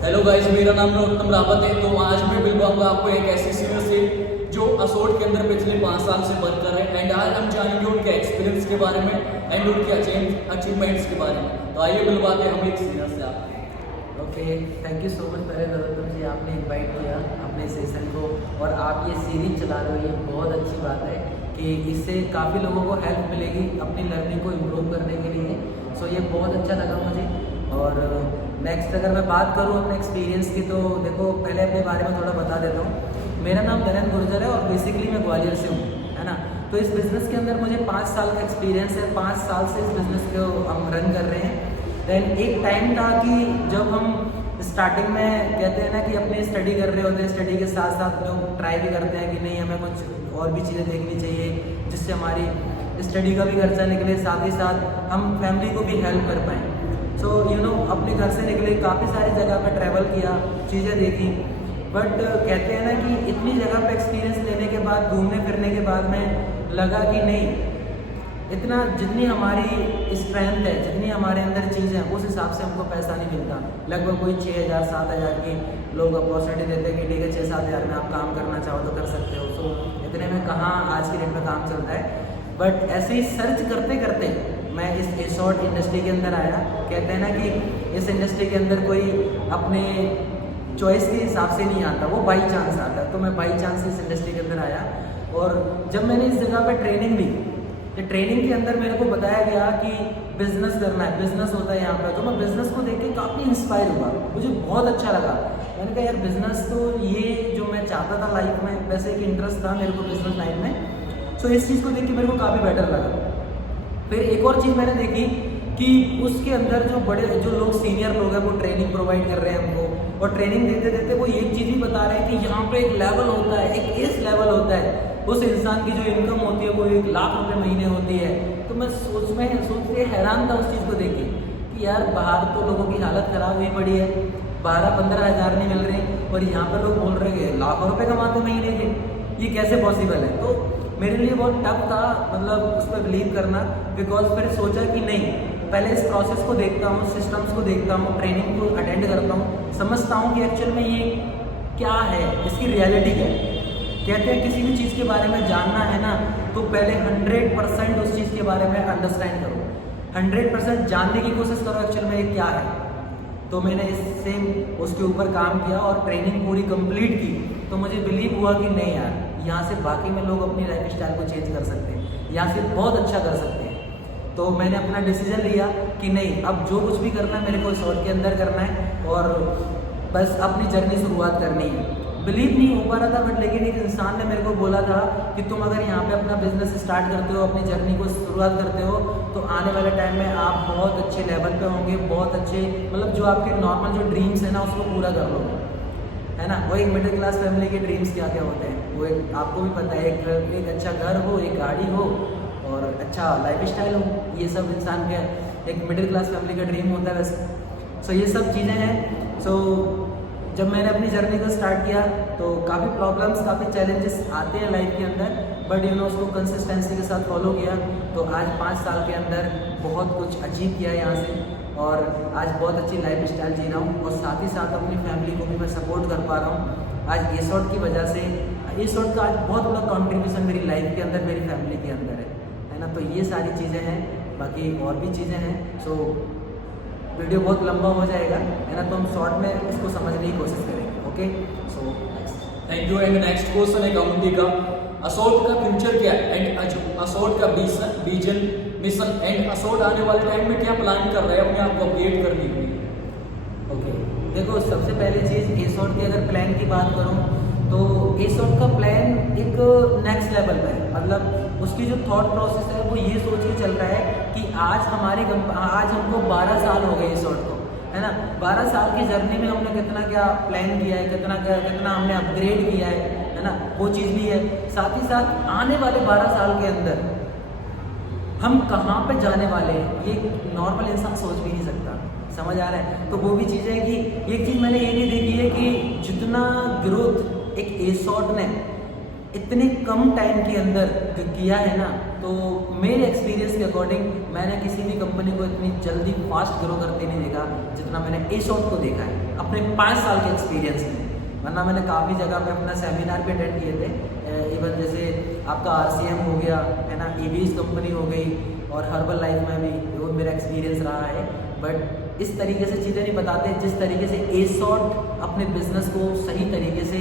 Hello guys, मेरा नाम नरोत्तम रावत है। तो आज मैं मिलवाऊंगा आपको एक ऐसी सीनियर से जो असोट के अंदर पिछले 5 साल से वर्क कर रहे हैं एंड आज हम जानेंगे उनके एक्सपीरियंस के बारे में एंड उनके अचीवमेंट्स के बारे में। तो आइए मिलवाते हैं हम एक सीनियर से आप। Okay, thank you so much पहले नरोत्तम जी, आपने इनवाइट किया अपने सेशन को और आप ये सीरीज चला रहे हो, ये बहुत अच्छी बात है कि इससे काफ़ी लोगों को हेल्प मिलेगी अपनी लर्निंग को इम्प्रूव करने के लिए। सो ये बहुत अच्छा लगा मुझे। और नेक्स्ट अगर मैं बात करूँ अपने एक्सपीरियंस की, तो देखो पहले अपने बारे में थोड़ा बता देता हूँ। मेरा नाम धनेंद्र गुर्जर है और बेसिकली मैं ग्वालियर से हूँ, है ना। तो इस बिज़नेस के अंदर मुझे 5 साल का एक्सपीरियंस है। 5 साल से इस बिज़नेस को हम रन कर रहे हैं। दैन एक टाइम था कि जब हम स्टार्टिंग में कहते हैं ना कि अपनी स्टडी कर रहे होते हैं, स्टडी के साथ साथ लोग ट्राई भी करते हैं कि नहीं हमें कुछ और भी चीज़ें देखनी चाहिए जिससे हमारी स्टडी का भी खर्चा निकले, साथ ही साथ हम फैमिली को भी हेल्प कर पाएँ। सो अपने घर से निकले, काफ़ी सारी जगह पे ट्रैवल किया, चीज़ें देखी। बट कहते हैं ना कि इतनी जगह पे एक्सपीरियंस लेने के बाद, घूमने फिरने के बाद में लगा कि नहीं, इतना जितनी हमारी स्ट्रेंथ है, जितनी हमारे अंदर चीज़ है, उस हिसाब से हमको पैसा नहीं मिलता। लगभग कोई 6,000 7,000 की लोग अपॉर्चुनिटी देते हैं कि ठीक है 6-7 हज़ार में आप काम करना चाहो तो कर सकते हो। सो इतने में कहाँ आज की डेट में काम चलता है। बट ऐसे ही सर्च करते करते मैं इस एसोर्ट इंडस्ट्री के अंदर आया। कहते हैं ना कि इस इंडस्ट्री के अंदर कोई अपने चॉइस के हिसाब से नहीं आता, वो बाई चांस आता है। तो मैं बाई चांस इस इंडस्ट्री के अंदर आया और जब मैंने इस जगह पे ट्रेनिंग ली, तो ट्रेनिंग के अंदर मेरे को बताया गया कि बिज़नेस करना है, बिज़नेस होता है यहाँ पर। तो मैं बिज़नेस को देख के काफ़ी इंस्पायर हुआ, मुझे बहुत अच्छा लगा। मैंने कहा यार बिज़नेस तो ये जो मैं चाहता था लाइफ में, वैसे एक इंटरेस्ट था मेरे को बिज़नेस लाइन में। सो इस चीज़ को देख के मेरे को काफ़ी बेटर लगा। फिर एक और चीज़ मैंने देखी कि उसके अंदर जो लोग सीनियर लोग हैं वो ट्रेनिंग प्रोवाइड कर रहे हैं हमको, और ट्रेनिंग देते देते वो एक चीज़ ही बता रहे हैं कि यहाँ पे एक लेवल होता है, एक एस लेवल होता है। उस इंसान की जो इनकम होती है वो 1 लाख रुपए महीने होती है। तो मैं सोच के हैरान था उस चीज़ को देख के कि यार बाहर तो लोगों की हालत ख़राब हुई पड़ी है, 12-15 हज़ार नहीं मिल रहे और यहाँ पर लोग बोल रहे हैं लाखों रुपये कमाते महीने के, ये कैसे पॉसिबल है। तो मेरे लिए बहुत टफ था, मतलब उस पर बिलीव करना। बिकॉज फिर सोचा कि नहीं, पहले इस प्रोसेस को देखता हूँ, सिस्टम्स को देखता हूँ, ट्रेनिंग को अटेंड करता हूँ, समझता हूँ कि एक्चुअल में ये क्या है, इसकी रियलिटी क्या है। कहते हैं किसी भी चीज़ के बारे में जानना है ना, तो पहले 100% उस चीज़ के बारे में अंडरस्टैंड करो, 100% जानने की कोशिश करो एक्चुअल में ये क्या है। तो मैंने इससे उसके ऊपर काम किया और ट्रेनिंग पूरी कंप्लीट की। तो मुझे बिलीव हुआ कि नहीं यार, यहाँ से बाकी में लोग अपनी लाइफ स्टाइल को चेंज कर सकते हैं, यहाँ से बहुत अच्छा कर सकते हैं। तो मैंने अपना डिसीजन लिया कि नहीं, अब जो कुछ भी करना है मेरे को शॉर्ट के अंदर करना है और बस अपनी जर्नी शुरुआत करनी है। बिलीव नहीं हो पा रहा था, बट लेकिन एक इंसान ने मेरे को बोला था कि तुम अगर यहाँ पे अपना बिजनेस स्टार्ट करते हो, अपनी जर्नी को शुरुआत करते हो, तो आने वाले टाइम में आप बहुत अच्छे लेवल पे होंगे, बहुत अच्छे, मतलब जो आपके नॉर्मल जो ड्रीम्स है ना उसको पूरा कर लोगे, है ना। वो एक मिडिल क्लास फैमिली के ड्रीम्स क्या क्या होते हैं, वो एक आपको भी पता है, एक अच्छा घर हो, एक गाड़ी हो और अच्छा लाइफ स्टाइल हो, ये सब इंसान के एक मिडिल क्लास फैमिली का ड्रीम होता है वैसे। सो ये सब चीज़ें हैं। सो जब मैंने अपनी जर्नी को स्टार्ट किया तो काफ़ी प्रॉब्लम्स, काफ़ी चैलेंजेस आते हैं लाइफ के अंदर, बट उसको कंसिस्टेंसी के साथ फॉलो किया तो आज 5 साल के अंदर बहुत कुछ अचीव किया है यहाँ से, और आज बहुत अच्छी लाइफ स्टाइल जी रहा हूँ और साथ ही साथ अपनी फैमिली को भी मैं सपोर्ट कर पा रहा हूँ। आज एसोर्ट की वजह से, एसोर्ट का आज बहुत बड़ा कॉन्ट्रीब्यूशन मेरी लाइफ के अंदर, मेरी फैमिली के अंदर है ना। तो ये सारी चीज़ें हैं, बाकी और भी चीज़ें हैं। सो वीडियो बहुत लंबा हो जाएगा, है ना, तो हम शॉर्ट में इसको समझने की कोशिश करेंगे। Okay, so thank you. And next question है कम्युनिटी का, असोट का फ्यूचर क्या है एंड असोट का विजन मिशन एंड असोट आने वाले टाइम में क्या प्लान कर रहे हैं अपने आप को अपडेट करने के लिए। ओके, देखो सबसे पहली चीज़ एसोर्ट की अगर प्लान की बात करूँ तो एसोर्ट का प्लान एक नेक्स्ट लेवल पे है। मतलब उसकी जो थॉट प्रोसेस है वो ये सोच के चल रहा है कि आज हमको 12 साल हो गए एसोर्ट को, है ना। 12 साल की जर्नी में हमने कितना क्या प्लान किया है, कितना हमने अपग्रेड किया है ना, वो चीज़ भी है। साथ ही साथ आने वाले 12 साल के अंदर हम कहाँ पे जाने वाले हैं, ये नॉर्मल इंसान सोच भी नहीं सकता, समझ आ रहा है। तो वो भी चीज़ है कि एक चीज़ मैंने ये नहीं देखी है कि जितना ग्रोथ एक एसोर्ट ने इतने कम टाइम के अंदर जो किया है ना, तो मेरे एक्सपीरियंस के अकॉर्डिंग मैंने किसी भी कंपनी को इतनी जल्दी फास्ट ग्रो करते नहीं देखा जितना मैंने एसॉट को देखा है अपने 5 साल के एक्सपीरियंस में। वरना मैंने काफ़ी जगह पे अपना सेमिनार भी अटेंड किए थे, इवन जैसे आपका RCM हो गया है ना, EVs कंपनी हो गई, और हर्बल लाइफ में भी वो मेरा एक्सपीरियंस रहा है। बट इस तरीके से चीज़ें नहीं बताते जिस तरीके से एसॉट अपने बिजनेस को सही तरीके से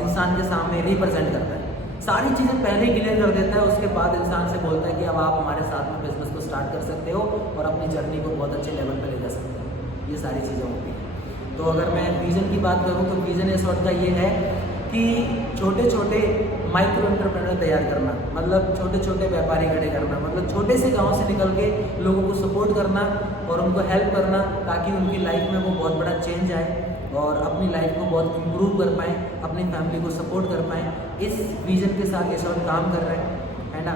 इंसान के सामने रिप्रेजेंट करता है। सारी चीज़ें पहले ही क्लियर कर देता है, उसके बाद इंसान से बोलता है कि अब आप हमारे साथ में बिजनेस को स्टार्ट कर सकते हो और अपनी जर्नी को बहुत अच्छे लेवल पर ले जा सकते हो। ये सारी चीज़ें होती हैं। तो अगर मैं विज़न की बात करूँ तो विज़न एसॉट का ये है कि छोटे छोटे माइक्रो एंटरप्रेन्योर तैयार करना, मतलब छोटे छोटे व्यापारी खड़े करना, मतलब छोटे से गांव से निकल के लोगों को सपोर्ट करना और उनको हेल्प करना, ताकि उनकी लाइफ में वो बहुत बड़ा चेंज आए और अपनी लाइफ को बहुत इम्प्रूव कर पाएँ, अपनी फैमिली को सपोर्ट कर पाएँ। इस विज़न के साथ एसॉट काम कर रहे हैं, है ना।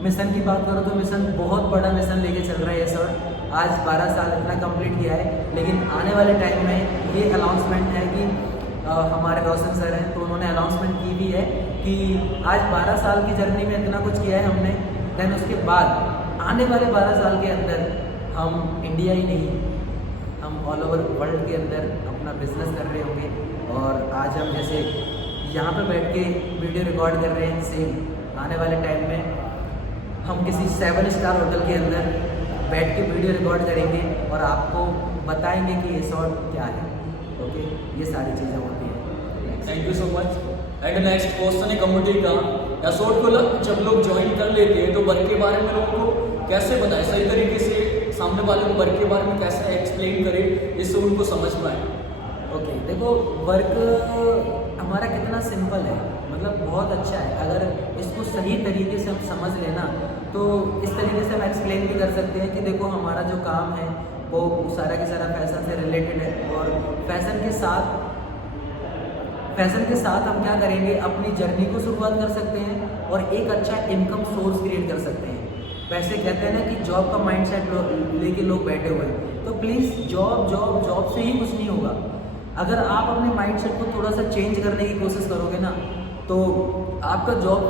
मिशन की बात करो तो मिशन बहुत बड़ा मिशन लेके चल रहा है एसॉट। आज 12 साल इतना कंप्लीट किया है, लेकिन आने वाले टाइम में ये अनाउंसमेंट है कि हमारे रोशन सर हैं तो उन्होंने अनाउंसमेंट की भी है कि आज 12 साल की जर्नी में इतना कुछ किया है हमने, देन उसके बाद आने वाले 12 साल के अंदर हम इंडिया ही नहीं, हम ऑल ओवर वर्ल्ड के अंदर अपना बिजनेस कर रहे होंगे। और आज हम जैसे यहाँ पे बैठ के वीडियो रिकॉर्ड कर रहे हैं, सेम आने वाले टाइम में हम किसी 7 स्टार होटल के अंदर बैठ के वीडियो रिकॉर्ड करेंगे और आपको बताएंगे कि एसॉट क्या है। ओके, ये सारी चीज़ें होती हैं। Thank you so much. And next question है कम्युनिटी का, एसॉट को जब लोग ज्वाइन कर लेते हैं तो वर्क के बारे में लोगों को कैसे बताएं, सही तरीके से सामने वाले को वर्क के बारे में कैसे एक्सप्लेन करें जिससे उनको समझ में आए। ओके, देखो वर्क हमारा कितना सिंपल है, मतलब बहुत अच्छा है। अगर इसको सही तरीके से हम समझ लेना तो इस तरीके से हम एक्सप्लेन भी कर सकते हैं कि देखो हमारा जो काम है वो सारा के सारा फैशन से रिलेटेड है, और फैशन के साथ हम क्या करेंगे, अपनी जर्नी को शुरुआत कर सकते हैं और एक अच्छा इनकम सोर्स क्रिएट कर सकते हैं। वैसे कहते हैं ना कि जॉब का माइंडसेट लेके लोग बैठे हुए हैं, तो प्लीज़ जॉब से ही कुछ नहीं होगा। अगर आप अपने माइंडसेट को थोड़ा सा चेंज करने की कोशिश करोगे ना, तो आपका जॉब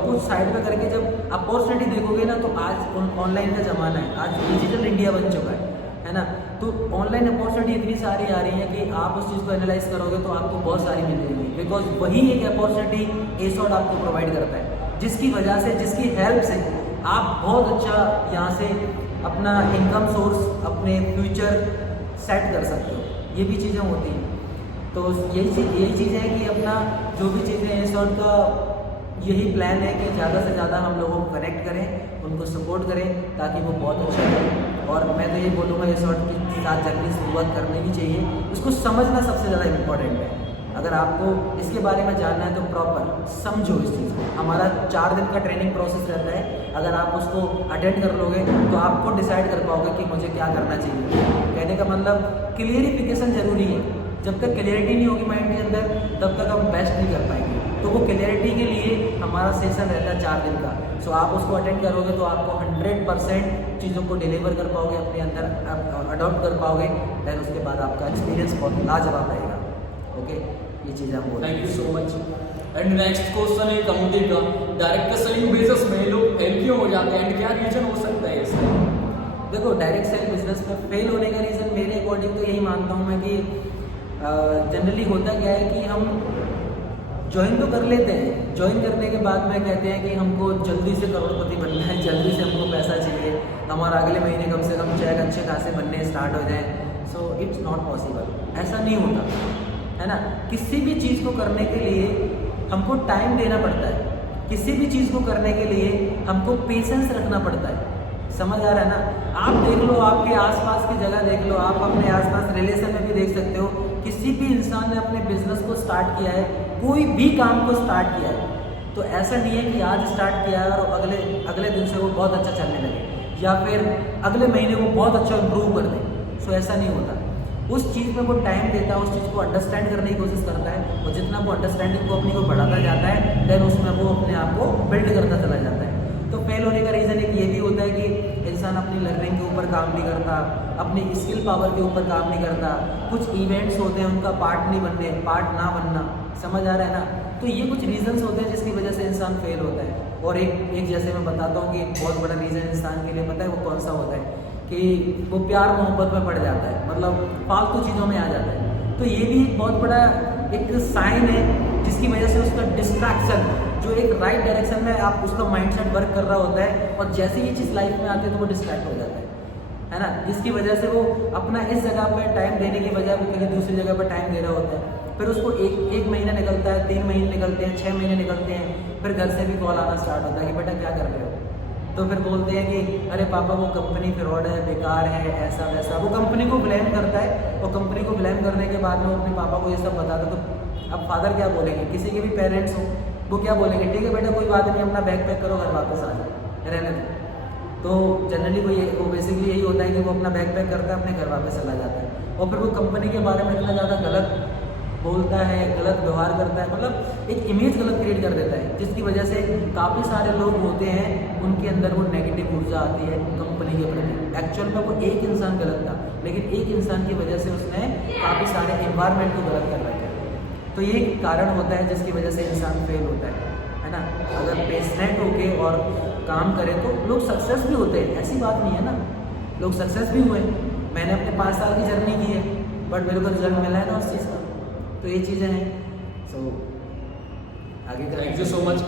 को साइड में करके जब अपॉर्चुनिटी देखोगे ना, तो आज ऑनलाइन का ज़माना है, आज डिजिटल इंडिया बन चुका है ना। तो ऑनलाइन अपॉर्चुनिटी इतनी सारी आ रही है कि आप उस चीज़ को एनालाइज करोगे तो आपको बहुत सारी मिलेगी, बिकॉज वही एक अपॉर्चुनिटी एसॉट आपको प्रोवाइड करता है, जिसकी वजह से, जिसकी हेल्प से आप बहुत अच्छा यहाँ से अपना इनकम सोर्स, अपने फ्यूचर सेट कर सकते हो। ये भी चीज़ें होती हैं। तो यही चीज़ है कि अपना जो भी चीज़ें एसॉट का यही प्लान है कि ज़्यादा से ज़्यादा हम लोगों को कनेक्ट करें, उनको सपोर्ट करें, ताकि वो बहुत अच्छा रहे। और मैं तो ये बोलूँगा एसॉट के साथ जर्नी शुरुआत करनी भी चाहिए, उसको समझना सबसे ज़्यादा इम्पोर्टेंट है। अगर आपको इसके बारे में जानना है तो प्रॉपर समझो इस चीज़ को। हमारा 4 दिन का ट्रेनिंग प्रोसेस रहता है, अगर आप उसको अटेंड कर लोगे तो आपको डिसाइड कर पाओगे कि मुझे क्या करना चाहिए। कहने का मतलब क्लियरिफिकेशन ज़रूरी है। जब तक क्लियरिटी नहीं होगी माइंड के अंदर, तब तक हम बेस्ट नहीं कर पाएंगे। तो वो क्लियरिटी के लिए हमारा सेशन रहता है 4 दिन का। सो आप उसको अटेंड करोगे तो आपको 100% चीज़ों को डिलीवर कर पाओगे, अपने अंदर अडॉप्ट कर पाओगे। देन उसके बाद आपका एक्सपीरियंस बहुत लाजवाब रहेगा। ओके, ये चीज़ आप बोल। Thank you so much. And next question है कम्युनिटी का, डायरेक्ट सेलिंग बिजनेस में लोग फेल क्यों हो जाते हैं एंड क्या रीजन हो सकता है इसका? देखो, डायरेक्ट सेल बिजनेस में फेल होने का रीज़न मेरे अकॉर्डिंग तो यही मानता हूँ मैं कि जनरली होता क्या है कि हम ज्वाइन तो कर लेते हैं, ज्वाइन करने के बाद में कहते हैं कि हमको जल्दी से करोड़पति बनना है, जल्दी से हमको पैसा चाहिए, हमारा अगले महीने कम से कम चेक अच्छे खासे बनने स्टार्ट हो जाए। सो इट्स नॉट पॉसिबल, ऐसा नहीं होता है ना। किसी भी चीज़ को करने के लिए हमको टाइम देना पड़ता है, किसी भी चीज़ को करने के लिए हमको पेशेंस रखना पड़ता है। समझ आ रहा है ना? आप देख लो, आपके आसपास की जगह देख लो, आप अपने आसपास रिलेशन में भी देख सकते हो, किसी भी इंसान ने अपने बिजनेस को स्टार्ट किया है, कोई भी काम को स्टार्ट किया है, तो ऐसा नहीं है कि आज स्टार्ट किया है और अगले दिन से वो बहुत अच्छा चलने लगे, या फिर अगले महीने वो बहुत अच्छा इम्प्रूव कर दे। सो ऐसा नहीं होता। उस चीज़ में वो टाइम देता है, उस चीज़ को अंडरस्टैंड करने की कोशिश करता है, और जितना वो अंडरस्टैंडिंग को अपनी को बढ़ाता जाता है, देन उसमें वो अपने आप को बिल्ड करता चला जाता है। तो फेल होने का रीज़न एक ये भी होता है कि इंसान अपनी लर्निंग के ऊपर काम नहीं करता, अपनी स्किल पावर के ऊपर काम नहीं करता, कुछ इवेंट्स होते हैं उनका पार्ट ना बनना, समझ आ रहा है ना। तो ये कुछ रीजंस होते हैं जिसकी वजह से इंसान फेल होता है। और एक जैसे मैं बताता हूँ कि एक बहुत बड़ा रीज़न इंसान के लिए पता है वो कौन सा होता है, कि वो प्यार मोहब्बत में पड़ जाता है, मतलब फालतू चीज़ों में आ जाता है। तो ये भी एक बहुत बड़ा एक साइन है जिसकी वजह से उसका डिस्ट्रैक्शन, जो एक राइट डायरेक्शन में आप उसका माइंडसेट वर्क कर रहा होता है और जैसे ये चीज़ लाइफ में आती है तो वो डिस्ट्रैक्ट हो जाता है ना। जिसकी वजह से वो अपना इस जगह पर टाइम देने की बजाय वो कहीं दूसरी जगह पर टाइम दे रहा होता है। फिर उसको एक महीना निकलता है, 3 महीने निकलते हैं, 6 महीने निकलते हैं, फिर घर से भी कॉल आना स्टार्ट होता है कि बेटा क्या कर रहे हो। तो फिर बोलते हैं कि अरे पापा वो कंपनी फ्रॉड है, बेकार है, ऐसा वैसा। वो कंपनी को ब्लेम करता है और कंपनी को ब्लेम करने के बाद में वो अपने पापा को ये सब बताता। तो अब फादर क्या बोलेंगे, किसी के भी पेरेंट्स हो वो क्या बोलेंगे, ठीक है बेटा कोई बात नहीं, अपना बैग पैक करो, घर वापस आ जाओ, रहने दो। तो जनरली वो बेसिकली यही होता है कि वो अपना बैग पैक करता है, अपने घर वापस चला जाता है। और फिर वो कंपनी के बारे में इतना ज़्यादा गलत बोलता है, गलत व्यवहार करता है, मतलब एक इमेज गलत क्रिएट कर देता है, जिसकी वजह से काफ़ी सारे लोग होते हैं उनके अंदर वो नेगेटिव ऊर्जा आती है कंपनी के प्रति। एक्चुअल में वो एक इंसान गलत था, लेकिन एक इंसान की वजह से उसने काफ़ी सारे एनवायरनमेंट को गलत कर रखा है। तो ये एक कारण होता है जिसकी वजह से इंसान फेल होता है ना। अगर पेशेंट होके और काम करें तो लोग सक्सेस भी होते हैं, ऐसी बात नहीं है ना, लोग सक्सेस भी हुए। मैंने अपने 5 साल की जर्नी की है, बट मेरे को रिजल्ट मिला है ना उस चीज़ का। तो ये चीज़ें हैं। सो आगे थैंक यू सो मच।